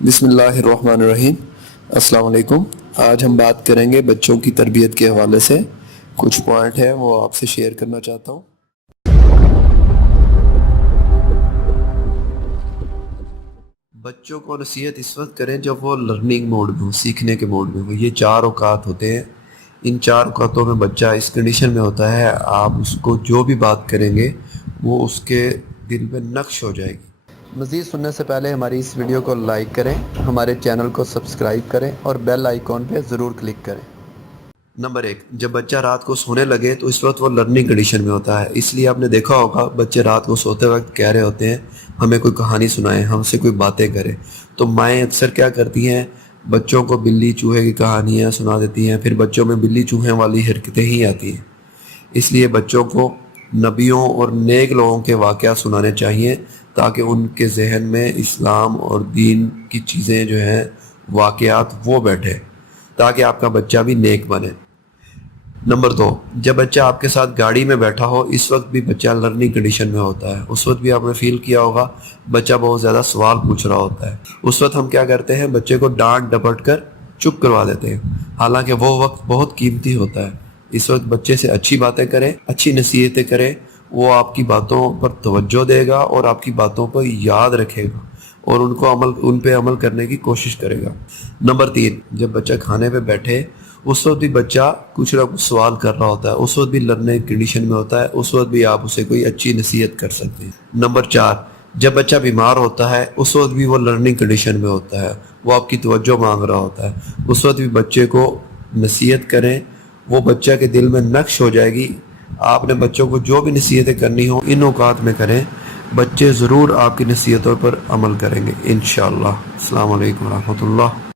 بسم اللہ الرحمن الرحیم۔ السلام علیکم۔ آج ہم بات کریں گے بچوں کی تربیت کے حوالے سے۔ کچھ پوائنٹ ہیں وہ آپ سے شیئر کرنا چاہتا ہوں۔ بچوں کو نصیحت اس وقت کریں جب وہ لرننگ موڈ میں ہو، سیکھنے کے موڈ میں ہو۔ یہ 4 اوقات ہوتے ہیں۔ ان 4 اوقاتوں میں بچہ اس کنڈیشن میں ہوتا ہے، آپ اس کو جو بھی بات کریں گے وہ اس کے دل میں نقش ہو جائے گی۔ مزید سننے سے پہلے ہماری اس ویڈیو کو لائک کریں، ہمارے چینل کو سبسکرائب کریں اور بیل آئیکن پہ ضرور کلک کریں۔ نمبر 1، جب بچہ رات کو سونے لگے تو اس وقت وہ لرننگ کنڈیشن میں ہوتا ہے، اس لیے آپ نے دیکھا ہوگا بچے رات کو سوتے وقت کہہ رہے ہوتے ہیں ہمیں کوئی کہانی سنائیں، ہم سے کوئی باتیں کریں۔ تو مائیں اکثر کیا کرتی ہیں، بچوں کو بلی چوہے کی کہانیاں سنا دیتی ہیں، پھر بچوں میں بلی چوہے والی حرکتیں ہی آتی ہیں۔ اس لیے بچوں کو نبیوں اور نیک لوگوں کے واقعات سنانے چاہیے تاکہ ان کے ذہن میں اسلام اور دین کی چیزیں جو ہیں واقعات وہ بیٹھے، تاکہ آپ کا بچہ بھی نیک بنے۔ نمبر 2، جب بچہ آپ کے ساتھ گاڑی میں بیٹھا ہو، اس وقت بھی بچہ لرننگ کنڈیشن میں ہوتا ہے۔ اس وقت بھی آپ نے فیل کیا ہوگا بچہ بہت زیادہ سوال پوچھ رہا ہوتا ہے۔ اس وقت ہم کیا کرتے ہیں، بچے کو ڈانٹ ڈپٹ کر چپ کروا دیتے ہیں، حالانکہ وہ وقت بہت قیمتی ہوتا ہے۔ اس وقت بچے سے اچھی باتیں کریں، اچھی نصیحتیں کریں، وہ آپ کی باتوں پر توجہ دے گا اور آپ کی باتوں کو یاد رکھے گا اور ان پہ عمل کرنے کی کوشش کرے گا۔ نمبر 3، جب بچہ کھانے پہ بیٹھے اس وقت بھی بچہ کچھ نہ کچھ سوال کر رہا ہوتا ہے، اس وقت بھی لرننگ کنڈیشن میں ہوتا ہے، اس وقت بھی آپ اسے کوئی اچھی نصیحت کر سکتے ہیں۔ نمبر 4، جب بچہ بیمار ہوتا ہے اس وقت بھی وہ لرننگ کنڈیشن میں ہوتا ہے، وہ آپ کی توجہ مانگ رہا ہوتا ہے، اس وقت بھی بچے کو نصیحت کریں، وہ بچہ کے دل میں نقش ہو جائے گی۔ آپ نے بچوں کو جو بھی نصیحتیں کرنی ہوں ان اوقات میں کریں، بچے ضرور آپ کی نصیحتوں پر عمل کریں گے انشاءاللہ۔ السلام علیکم ورحمۃ اللہ۔